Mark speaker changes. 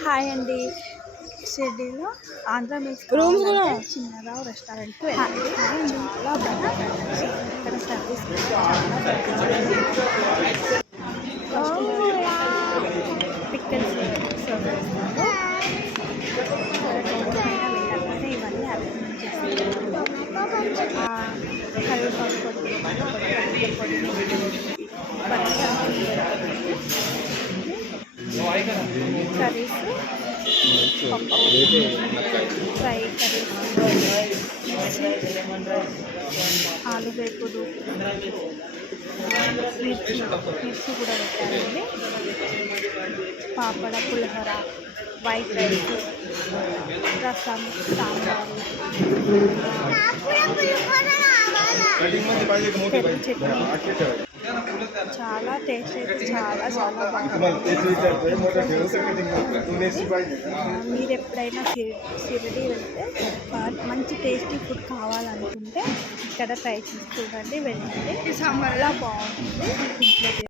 Speaker 1: Hi అండి షిర్డీలో Andhra mix
Speaker 2: Rooms కూడా?
Speaker 1: Chinna Rao restaurant చాలా బాగుంటుంది ఇక్కడ సర్వీస్ పిక్కల్స్ ఇవన్నీ అరేంజ్ చేస్తారు కరివేపాకు పొడి కొత్తిమీర పొడి కర్రీస్ ఫ్రై కర్రీస్ ఆలు వేపుడు మిర్చి మిర్చి కూడా పెట్టారండి పాపడ పులిహోర వైట్ రైస్ రసం సాంబారు చట్నీ చాలా టేస్ట్ అయితే చాలా చాలా బాగుంది. మీరు ఎప్పుడైనా షిర్ షిరిడి వెళ్తే మంచి టేస్టీ ఫుడ్ కావాలనుకుంటే ఇక్కడ ట్రై చేసి చూడండి వెళ్ళండి. చాలా బాగుంటుంది ఇంట్లో